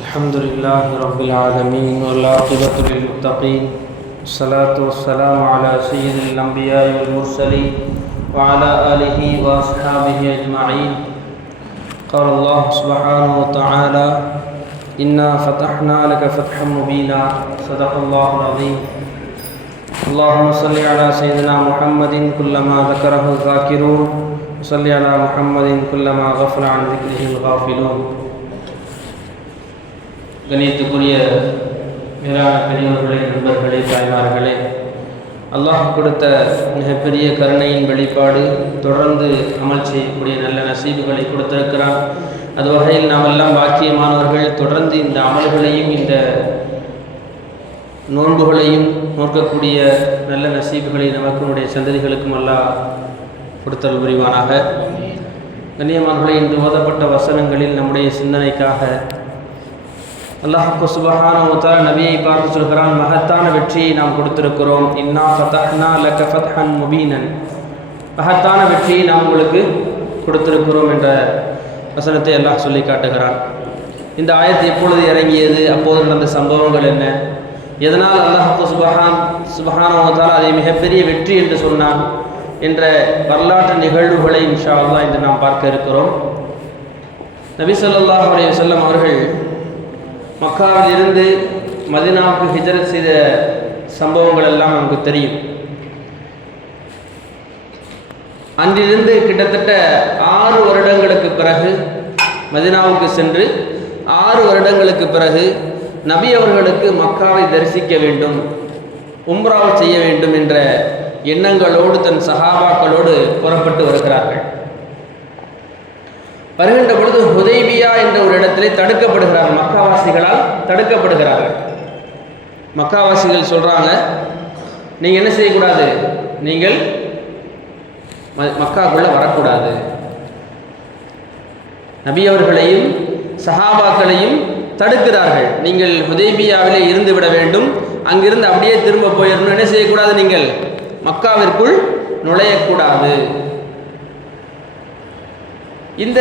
الحمد لله رب العالمين والعاقبة للمتقين والصلاة والسلام على سيد الأنبياء والمرسلين وعلى آله وأصحابه أجمعين. قال الله سبحانه وتعالى: إنا فتحنا لك فتحا مبينا. صدق الله العظيم. اللهم صل على سيدنا محمد كلما ذكره الذاكرون وصل على محمد كلما غفل عن ذكره الغافلون. கணியத்துக்குரிய மேலான பெரியவர்களே, நண்பர்களே, தாய்மார்களே, அல்லாஹ் கொடுத்த மிகப்பெரிய கருணையின் வெளிப்பாடு தொடர்ந்து அமல் செய்யக்கூடிய நல்ல நசீபுகளை கொடுத்திருக்கிறான். அது வகையில் நாம் எல்லாம் பாக்கியமானவர்கள். தொடர்ந்து இந்த அமல்களையும் இந்த நோன்புகளையும் நோக்கக்கூடிய நல்ல நசீபுகளை நமக்கு நம்முடைய சந்ததிகளுக்கும் அல்லாஹ் கொடுத்தல் புரிவானாக. கண்ணியமானவர்களே, இன்று ஓதப்பட்ட வசனங்களில் நம்முடைய சிந்தனைக்காக அல்லாஹ் சுப்ஹானஹு வ தஆலா நபியை பார்த்து சொல்கிறான், மகத்தான வெற்றியை நாம் கொடுத்திருக்கிறோம். இன்னா ஃபதஹ்னா லக ஃபத்ஹன் முபீனன். மகத்தான வெற்றியை நாம் உங்களுக்கு கொடுத்திருக்கிறோம் என்ற வசனத்தை அல்லாஹ் சொல்லி காட்டுகிறான். இந்த ஆயத்து எப்பொழுது இறங்கியது, அப்போது நடந்த சம்பவங்கள் என்ன, எதனால் அல்லாஹ் சுப்ஹானஹு வ தஆலா அதை மிகப்பெரிய வெற்றி என்று சொன்னான் என்ற வரலாற்று நிகழ்வுகளை இன்ஷா அல்லாஹ் இன்று நாம் பார்க்க இருக்கிறோம். நபி ஸல்லல்லாஹு அலைஹி வஸல்லம் அவர்கள் மக்காவில் இருந்து மதீனாவுக்கு ஹிஜ்ரத் செய்த சம்பவங்கள் எல்லாம் நமக்கு தெரியும். அன்றிலிருந்து கிட்டத்தட்ட 6 வருடங்களுக்கு பிறகு மதீனாவுக்கு சென்று 6 வருடங்களுக்கு பிறகு நபி அவர்களுக்கு மக்காவை தரிசிக்க வேண்டும், உம்ராவை செய்ய வேண்டும் என்ற எண்ணங்களோடு தன் சஹாபாக்களோடு புறப்பட்டு வருகிறார்கள். வருகின்ற பொழுது ஹுதைபியா என்ற ஒரு இடத்திலே தடுக்கப்படுகிறார்கள். மக்காவாசிகளால் தடுக்கப்படுகிறார்கள். மக்காவாசிகள் சொல்றாங்க, நீங்க என்ன செய்யக்கூடாது, நீங்கள் மக்காக்குள்ள வரக்கூடாது. நபி அவர்களையும் சஹாபாக்களையும் தடுக்கிறார்கள். நீங்கள் ஹுதைபியாவிலே இருந்து விட வேண்டும், அங்கிருந்து அப்படியே திரும்ப போயிடணும். என்ன செய்யக்கூடாது, நீங்கள் மக்காவிற்குள் நுழையக்கூடாது. இந்த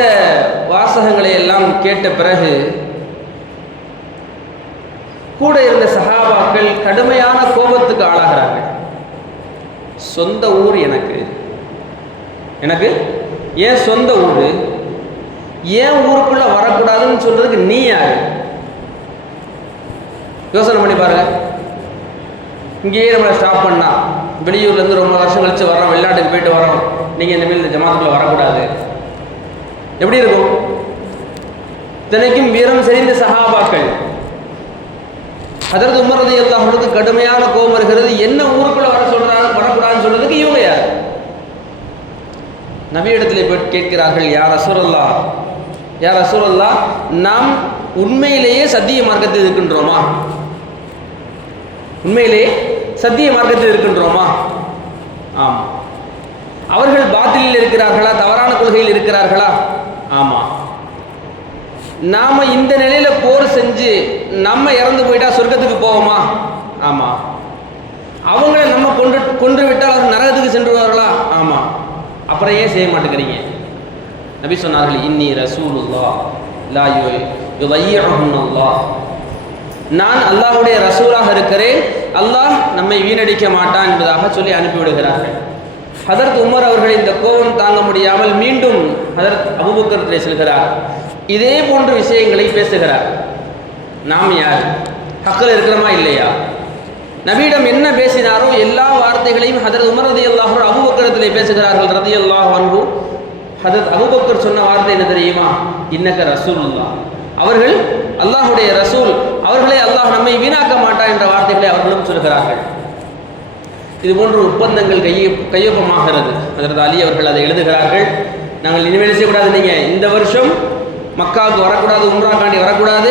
வாசகங்களை எல்லாம் கேட்ட பிறகு கூட இருந்த சஹாபாக்கள் கடுமையான கோபத்துக்கு ஆளாகிறார்கள். சொந்த ஊர் எனக்கு ஏன் சொந்த ஊர், ஏன் ஊருக்குள்ள வரக்கூடாதுன்னு சொல்றதுக்கு நீ யாரு? யோசனை பண்ணி பாருங்க. இங்கேயே நம்மளை ஸ்டாப் பண்ணா, வெளியூர்ல இருந்து ரொம்ப வருஷம் கழிச்சு வரோம், வெளிநாட்டுக்கு போயிட்டு வரோம், நீங்க இந்த மாதிரி ஜமாத்துக்குள்ள வரக்கூடாது, எப்படி இருக்கும்? இத்தனைக்கும் வீரம் செறிந்த சஹாபாக்கள். ஹஜ்ரத் உமர் ரலியல்லாஹு அன்ஹுவுக்கு கடுமையான கோபம் வருகிறது. என்ன ஊருக்குள்ள வரக்கூடாதுன்னு சொல்றதுக்கு இவங்க யார்? நபியிடத்திலே போய் கேட்கிறார்கள், யார் ரசூலல்லாஹ், நாம் உண்மையிலேயே சத்திய மார்க்கத்தில் இருக்கின்றோமா? உண்மையிலேயே சத்திய மார்க்கத்தில் இருக்கின்றோமா? ஆமா. அவர்கள் பாத்திலில் இருக்கிறார்களா, தவறான கொள்கையில் இருக்கிறார்களா? ஆமா. நாம இந்த நிலையில போர் செஞ்சு நம்ம இறந்து போயிட்டா சொர்க்கத்துக்கு போவோமா? ஆமா. அவங்களை நம்ம கொன்று விட்டால் அவர் நரகத்துக்கு சென்றுவார்களா? ஆமா. அப்புறம் ஏன் செய்ய மாட்டேங்கிறீங்க? நபி சொன்னார்கள், இன்னி ரசூலுல்லாஹ் லா யுதையிஉன்னல்லாஹ், நான் அல்லாஹ்வுடைய ரசூலாக இருக்கிறேன், அல்லாஹ் நம்மை வீணடிக்க மாட்டான் என்பதாக சொல்லி அனுப்பிவிடுகிறார்கள். ஹதரத் உமர் அவர்கள் இந்த கோபம் தாங்க முடியாமல் மீண்டும் ஹதரத் அபூபக்கரிடத்திலே செல்கிறார். இதே போன்ற விஷயங்களை பேசுகிறார். நாம் யார், ஹக்கில் இருக்கிறோமா இல்லையா? நபியிடம் என்ன பேசினாரோ எல்லா வார்த்தைகளையும் ஹதரத் உமர் ரலியல்லாஹு அன்ஹு அபூபக்கரிடத்திலே பேசுகிறார்கள். ரலியல்லாஹு அன்ஹு ஹதரத் அபூபக்கர் சொன்ன வார்த்தை என்ன தெரியுமா? இன்னக ரசூலுல்லாஹ், அவர்கள் அல்லாஹ்வுடைய ரசூல், அவர்களை அல்லாஹ் நம்மை வீணாக்க மாட்டான் என்ற வார்த்தைகளை அவர்களும் சொல்கிறார்கள். இது போன்ற ஒப்பந்தங்கள் கையொப்பமாகிறது. ஹஜ்ரத் அலி அவர்கள் அதை எழுதுகிறார்கள். நாங்கள் இனிமேல் செய்யக்கூடாது, நீங்கள் இந்த வருஷம் மக்காவுக்கு வரக்கூடாது, உம்ராக்காண்டி வரக்கூடாது,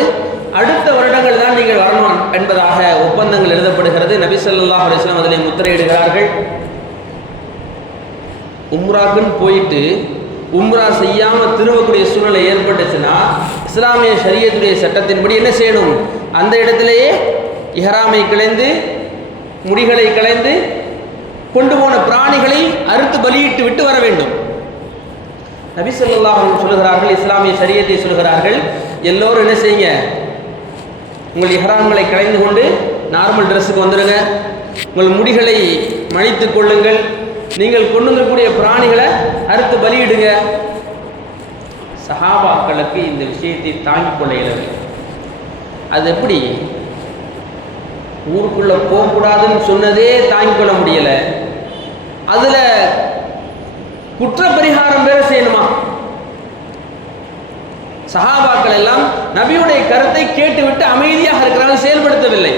அடுத்த வருடங்கள் தான் நீங்கள் வரணும் என்பதாக ஒப்பந்தங்கள் எழுதப்படுகிறது. நபி ஸல்லல்லாஹு அலைஹி வஸல்லம் அதிலே முத்திரையிடுகிறார்கள். உம்ராக்குன்னு போயிட்டு உம்ரா செய்யாமல் திரும்பக்கூடிய சூழ்நிலை ஏற்பட்டுச்சுன்னா இஸ்லாமிய ஷரியத்துடைய சட்டத்தின்படி என்ன செய்யணும்? அந்த இடத்திலேயே இஹ்ராமை களைந்து முடிகளை களைந்து கொண்டு போன பிராணிகளை அறுத்து பலியிட்டு விட்டு வர வேண்டும். நபி ஸல்லல்லாஹு அலைஹி வஸல்லம் சொல்கிறார்கள், இஸ்லாமிய ஷரியத்தை சொல்கிறார்கள், எல்லோரும் என்ன செய்யுங்க, உங்கள் இஹ்ராம்களை களைந்து கொண்டு நார்மல் ட்ரெஸ்ஸுக்கு வந்துடுங்க. உங்கள் முடிகளை மணித்து கொள்ளுங்கள். நீங்கள் கொண்டு வரக்கூடிய பிராணிகளை அறுத்து பலியிடுங்க. சஹாபாக்களுக்கு இந்த விஷயத்தை தாங்கிக் கொள்ள இயலவில்லை. அது எப்படி? ஊருக்குள்ள போகக்கூடாதுன்னு சொன்னதே தாங்கிக் கொள்ள முடியல, அதுல குற்ற பரிகாரம் வேற செய்யணுமா? சஹாபாக்கள் எல்லாம் நபியுடைய கருத்தை கேட்டுவிட்டு அமைதியாக இருக்கிறார்கள், செயல்படுத்தவில்லை.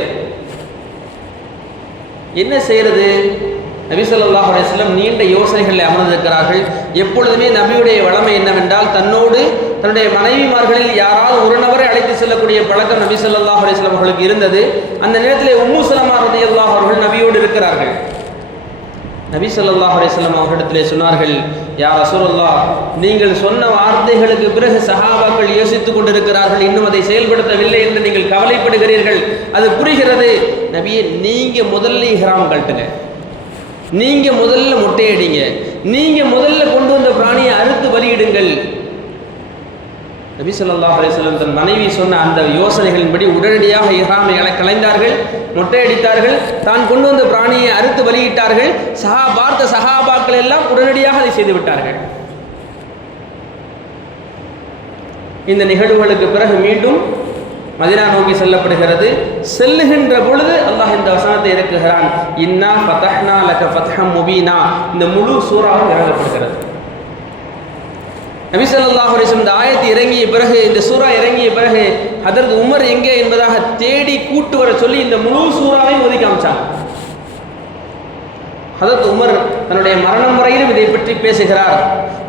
என்ன செய்யறது? நபி ஸல்லல்லாஹு அலைஹி வஸல்லம் நீண்ட யோசனைகளில் அமர்ந்திருக்கிறார்கள். எப்பொழுதுமே நபியுடைய வளமை என்னவென்றால், தன்னோடு தன்னுடைய மனைவிமார்களில் யாராவது ஒரு நபரை அழைத்து செல்லக்கூடிய பழக்கம் நபி ஸல்லல்லாஹு அலைஹி வஸல்லம் அவர்களுக்கு இருந்தது. அந்த நேரத்தில் உம்மு ஸலமா ரலியல்லாஹு அவர்கள் நபியோடு இருக்கிறார்கள். நபி ஸல்லல்லாஹு அலைஹி வஸல்லம் அவர்களிடத்திலே சொன்னார்கள், யா ரசூலுல்லாஹ், நீங்கள் சொன்ன வார்த்தைகளுக்கு பிறகு சஹாபாக்கள் யோசித்துக் கொண்டிருக்கிறார்கள், இன்னும் அதை செயல்படுத்தவில்லை என்று நீங்கள் கவலைப்படுகிறீர்கள், அது புரிகிறது. நபியே, நீங்க முதல்ல இஹ்ராம் கழட்டுங்க, நீங்க முதல்ல மொட்டையடிங்க, நீங்க முதல்ல கொண்டு வந்த பிராணியை அறுத்து பலியிடுங்கள். நபி ஸல்லல்லாஹு அலைஹி வஸல்லம் தன் மனைவி சொன்ன அந்த யோசனைகளின்படி உடனடியாக இஹ்ராமை களைந்தார்கள், மொட்டையடித்தார்கள், தான் கொண்டு வந்த பிராணியை அறுத்து பலியிட்டார்கள். பார்த்த சஹாபாக்கள் எல்லாம் உடனடியாக அதை செய்து விட்டார்கள். இந்த நிகழ்வுகளுக்கு பிறகு மீண்டும் மதீனா நோக்கி செல்லப்படுகிறது. செல்லுகின்ற பொழுது அல்லாஹ் இந்த வசனத்தை இறக்குகிறான், இன்னா ஃபதஹ்னா லக ஃபத்ஹம் முபீனா. இந்த முழு சூறாவும் இறங்கப்படுகிறது. நபி ஸல்லல்லாஹு அலைஹி வஸல்லம் இந்த ஆயத்து இறங்கிய பிறகு, இந்த சூரா இறங்கிய பிறகு ஹதரத் உமர் எங்கே என்பதாக தேடி கூட்டு வர சொல்லி இந்த முழு சூறாவையும் ஒதுக்கி காமிச்சாங்க. ஹதரத் உமர் தன்னுடைய மரண முறையிலும் இதை பற்றி பேசுகிறார்.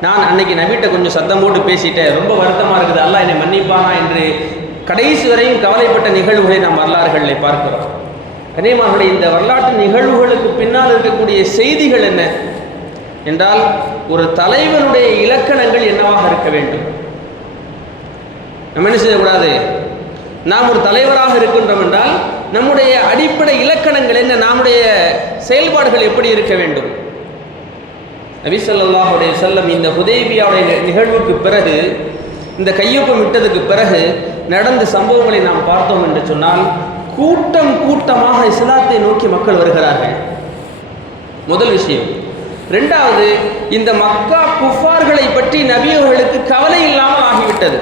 நான் அன்னைக்கு நபிட்ட கொஞ்சம் சத்தம் போட்டு பேசிட்டேன், ரொம்ப வருத்தமா இருக்குது, அல்லாஹ் என்னை மன்னிப்பானா என்று கடைசி வரையும் கவலைப்பட்ட நிகழ்வுகளை நாம் வரலாறுகளை பார்க்கிறோம். கனிமார்களுடைய இந்த வரலாற்று நிகழ்வுகளுக்கு பின்னால் இருக்கக்கூடிய செய்திகள் என்ன என்றால், ஒரு தலைவனுடைய இலக்கணங்கள் என்னவாக இருக்க வேண்டும்? நம்ம என்ன செய்யக்கூடாது? நாம் ஒரு தலைவராக இருக்கின்றோம் என்றால் நம்முடைய அடிப்படை இலக்கணங்கள் என்ன, நம்முடைய செயல்பாடுகள் எப்படி இருக்க வேண்டும்? நபி ஸல்லல்லாஹு அலைஹி வஸல்லம் இந்த ஹுதைபியாவுடைய நிகழ்வுக்கு பிறகு, இந்த கையொப்பம் விட்டதுக்கு பிறகு நடந்த சம்பவங்களை நாம் பார்த்தோம் என்று சொன்னால், கூட்டம் கூட்டமாக இஸ்லாத்தை நோக்கி மக்கள் வருகிறார்கள். முதல் விஷயம். இரண்டாவது, இந்த மக்கா குஃபார்களை பற்றி நபி அவர்களுக்கு கவலை இல்லாமல் ஆகிவிட்டது.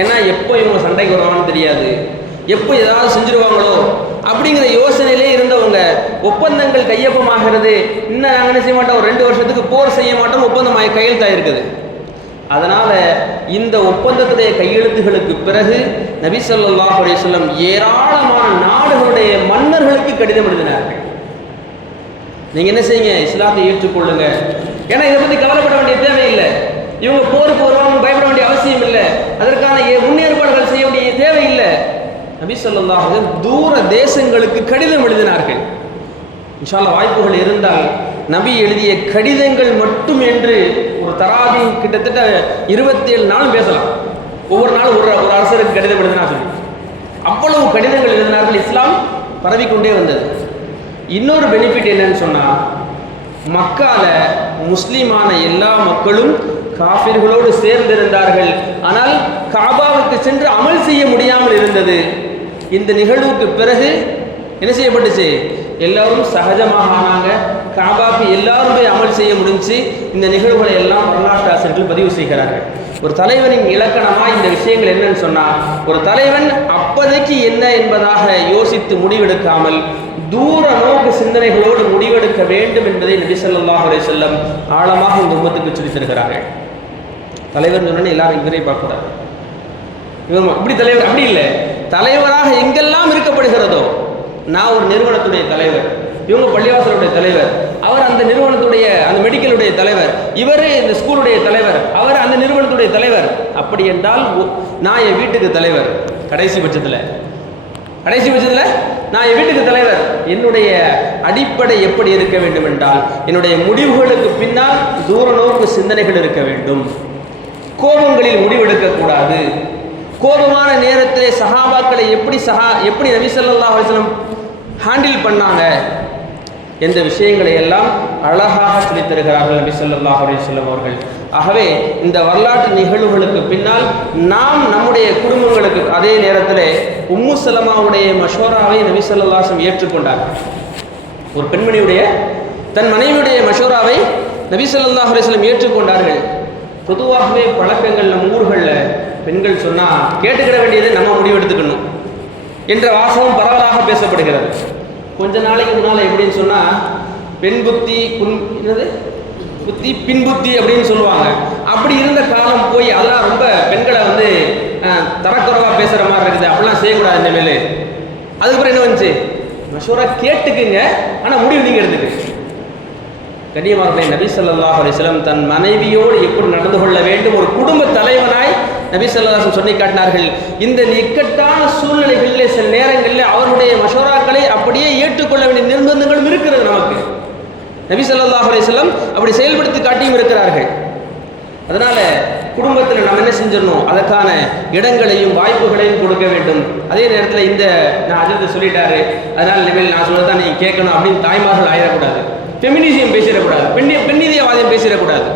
ஏன்னா எப்போ இவங்க சண்டைக்கு வருவாங்கன்னு தெரியாது, எப்போ ஏதாவது செஞ்சிருவாங்களோ அப்படிங்கிற யோசனையிலே இருந்தவங்க. ஒப்பந்தங்கள் கையொப்பமாகிறது, இன்னும் நாங்கள் என்ன செய்ய மாட்டோம், ஒரு 2 வருஷத்துக்கு போர் செய்ய மாட்டோம், ஒப்பந்தம் கையெழுத்தாயிருக்குது. அதனால இந்த ஒப்பந்தத்துடைய கையெழுத்துகளுக்கு பிறகு நபி ஸல்லல்லாஹு அலைஹி வஸல்லம் ஏராளமான நாடுகளுடைய மன்னர்களுக்கு கடிதம் எழுதினார்கள். நீங்க என்ன செய்யுங்க, இஸ்லாத்தை ஏற்றுக்கொள்ளுங்க. ஏன்னா இதை பத்தி கவலைப்பட வேண்டிய தேவையில்லை, இவங்க போருக்கு வருவாங்க பயப்பட வேண்டிய அவசியம் இல்லை, அதற்கான முன்னேற்பாடுகள் செய்ய வேண்டிய தேவையில்லை. நபி ஸல்லல்லாஹு அலைஹி வஸல்லம் தூர தேசங்களுக்கு கடிதம் எழுதினார்கள். இன்ஷா அல்லாஹ் வாய்ப்புகள் இருந்தால் நபி எழுதிய கடிதங்கள் மட்டும் என்று ஒரு தராவி கிட்டத்தட்ட 27 நாள் பேசலாம். ஒவ்வொரு நாளும் ஒரு அரசருக்கு கடிதம் எழுதினா சொல்லி அவ்வளவு கடிதங்கள் எழுதினார்கள். இஸ்லாம் பரவிக்கொண்டே வந்தது. இன்னொரு பெனிஃபிட் என்னன்னு சொன்னா, மக்கால முஸ்லிமான எல்லா மக்களும் காஃபிர்களோடு சேர்ந்திருந்தார்கள். ஆனால் காபாவுக்கு சென்று அமல் செய்ய முடியாமல் இருந்தது. இந்த நிகழ்வுக்கு பிறகு என்ன செய்யப்பட்டுச்சு? எல்லாரும் சகஜமாக ஆனாங்க. காபாவுக்கு எல்லாரும் போய் அமல் செய்ய முடிஞ்சு. இந்த நிகழ்வுகளை எல்லாம் வரலாற்று ஆசிரியர்கள் பதிவு செய்கிறார்கள். ஒரு தலைவனின் இலக்கணமாக இந்த விஷயங்கள் என்னன்னு சொன்னால், ஒரு தலைவன் அப்போதைக்கு என்ன என்பதாக யோசித்து முடிவெடுக்காமல் தூர நோக்கு சிந்தனைகளோடு முடிவெடுக்க வேண்டும் என்பதை நபி ஸல்லல்லாஹு அலைஹி வஸல்லம் ஆழமாக இந்த உம்மத்துக்கு சொல்லித் தருகிறார்கள். தலைவர் சொன்னோன்னு எல்லாரும் இவரை பார்க்கக்கூடாது, இவங்க இப்படி தலைவர், அப்படி இல்லை. தலைவராக எங்கெல்லாம் இருக்கப்படுகிறதோ, நான் ஒரு நிறுவனத்துடைய தலைவர், இவங்க பள்ளிவாசலுடைய தலைவர், அவர் அந்த நிறுவனத்துடைய அந்த மெடிக்கலுடைய தலைவர், இவர் இந்த ஸ்கூலுடைய தலைவர், அவர் அந்த நிறுவனத்துடைய தலைவர். அப்படி என்றால் நான் என் வீட்டுக்கு தலைவர். கடைசி பட்சத்தில் நான் என் வீட்டுக்கு தலைவர். என்னுடைய அடிப்படை எப்படி இருக்க வேண்டும் என்றால், என்னுடைய முடிவுகளுக்கு பின்னால் தூர நோக்கு சிந்தனைகள் இருக்க வேண்டும். கோபங்களில் முடிவெடுக்கக்கூடாது. கோபமான நேரத்திலே சஹாபாக்களை எப்படி நபி ஸல்லல்லாஹு அலைஹி வஸல்லம் ஹேண்டில் பண்ணாங்க என்ற விஷயங்களை எல்லாம் அழகாக சொல்லித் தருகிறார்கள் நபி ஸல்லல்லாஹு அலைஹி வஸல்லம் அவர்கள். ஆகவே இந்த வரலாற்று நிகழ்வுகளுக்கு பின்னால் நாம் நம்முடைய குடும்பங்களுக்கு, அதே நேரத்தில் உம்மு சலமாவுடைய மஷோராவை நபி ஸல்லல்லாஹு அலைஹி வஸல்லம் ஏற்றுக்கொண்டார். ஒரு பெண்மணியுடைய தன் மனைவியுடைய மஷோராவை நபி ஸல்லல்லாஹு அலைஹி வஸல்லம் ஏற்றுக்கொண்டார்கள். பொதுவாகவே பழக்கங்கள் நம்ம ஊர்களில் பெண்கள் சொன்னால் கேட்டுக்கிட வேண்டியதை நம்ம முடிவெடுத்துக்கணும் என்ற வாசகம் பரவலாக பேசப்படுகிறது. கொஞ்ச நாளைக்கு முன்னால் எப்படின்னு சொன்னால் பெண் புத்தி புத்தி பின் புத்தி அப்படின்னு சொல்லுவாங்க. அப்படி இருந்த காலம் போய் அதெல்லாம் ரொம்ப பெண்களை வந்து தரக்குறைவாக பேசுகிற மாதிரி இருக்குது, அப்படிலாம் செய்யக்கூடாது இனிமேல். அதுக்கப்புறம் என்ன வந்துச்சு, மஷூரா கேட்டுக்குங்க, ஆனால் முடிவு நீங்கள் எடுத்துக்கு. கண்ணியமானவர்களே, நபி ஸல்லல்லாஹு அலைஹி வஸல்லம் தன் மனைவியோடு எப்படி நடந்து கொள்ள வேண்டும், ஒரு குடும்ப தலைவனாய் நபி ஸல்லல்லாஹு அலைஹி வஸல்லம் சொல்லி காட்டினார்கள். இந்த இக்கட்டான சூழ்நிலைகளில் சில நேரங்களில் அவருடைய மஷூராக்களை அப்படியே ஏற்றுக்கொள்ள வேண்டிய நிர்பந்தங்களும் இருக்கிறது நமக்கு. நபி ஸல்லல்லாஹு அலைஹி வஸல்லம் அப்படி செயல்படுத்தி காட்டியும் இருக்கிறார்கள். அதனால குடும்பத்தில் நம்ம என்ன செஞ்சிடணும், அதற்கான இடங்களையும் வாய்ப்புகளையும் கொடுக்க வேண்டும். அதே நேரத்தில் இந்த நான் அஜித் சொல்லிட்டாரு, அதனால் இனிமேல் நான் சொல்லதான் நீங்கள் கேட்கணும் அப்படின்னு தாய்மார்கள் ஆயிடக்கூடாது, ஃபெமினிசம் பேசிடக்கூடாது, பெண்ணியவாதம் பேசிடக்கூடாது.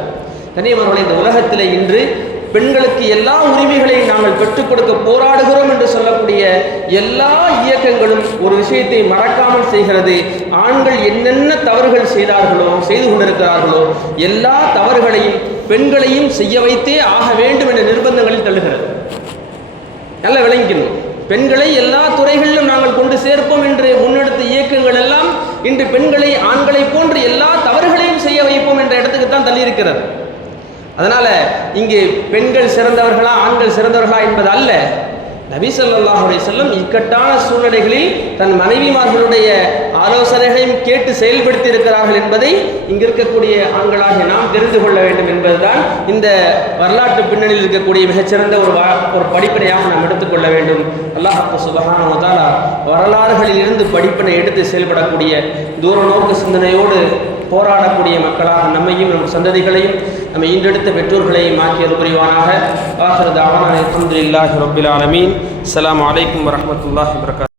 கண்ணியமானவர்களே, இந்த உலகத்தில் இன்று பெண்களுக்கு எல்லா உரிமைகளையும் நாங்கள் பெற்றுக் கொடுக்க போராடுகிறோம் என்று சொல்லக்கூடிய எல்லா இயக்கங்களும் ஒரு விஷயத்தை மறக்காமல் செய்கிறது. ஆண்கள் என்னென்ன தவறுகள் செய்து கொண்டிருக்கிறார்களோ எல்லா தவறுகளையும் பெண்களையும் செய்ய வைத்தே ஆக வேண்டும் என்ற நிர்பந்தங்களில் தள்ளுகிறது. நல்ல விளங்கிக்கணும். பெண்களை எல்லா துறைகளிலும் நாங்கள் கொண்டு சேர்ப்போம் என்று முன்னெடுத்த இயக்கங்கள் எல்லாம் இன்று பெண்களை ஆண்களை போன்று எல்லா தவறுகளையும் செய்ய வைப்போம் என்ற இடத்துக்கு தான் தள்ளியிருக்கிறது. அதனால இங்கே பெண்கள் சிறந்தவர்களா ஆண்கள் சிறந்தவர்களா என்பது அல்ல. நபி ஸல்லல்லாஹு அலைஹி வஸல்லம் இக்கட்டான சூழ்நிலைகளில் தன் மனைவிமார்களுடைய ஆலோசனைகளையும் கேட்டு செயல்படுத்தி இருக்கிறார்கள் என்பதை இங்கு இருக்கக்கூடிய ஆண்களாகிய நாம் தெரிந்து கொள்ள வேண்டும் என்பதுதான் இந்த வரலாற்று பின்னணியில் இருக்கக்கூடிய மிகச்சிறந்த ஒரு படிப்பினையாக நாம் எடுத்துக்கொள்ள வேண்டும். அல்லாஹ் சுப்ஹானஹு வ தஆலா வரலாறுகளில் இருந்து படிப்பினை எடுத்து செயல்படக்கூடிய தூர நோக்கு சிந்தனையோடு போராடக்கூடிய மக்களாக நம்மையும் நம் சந்ததிகளையும் நம்ம ஈன்றெடுத்த பெற்றோர்களையும் ஆக்கியது புரிவானாக. ஆகிரு தஅவானா அல்ஹம்துலில்லாஹி ரப்பில் ஆலமீன். அஸ்ஸலாமு அலைக்கும் வரஹ்மத்துல்லாஹி வபரகாத்துஹு.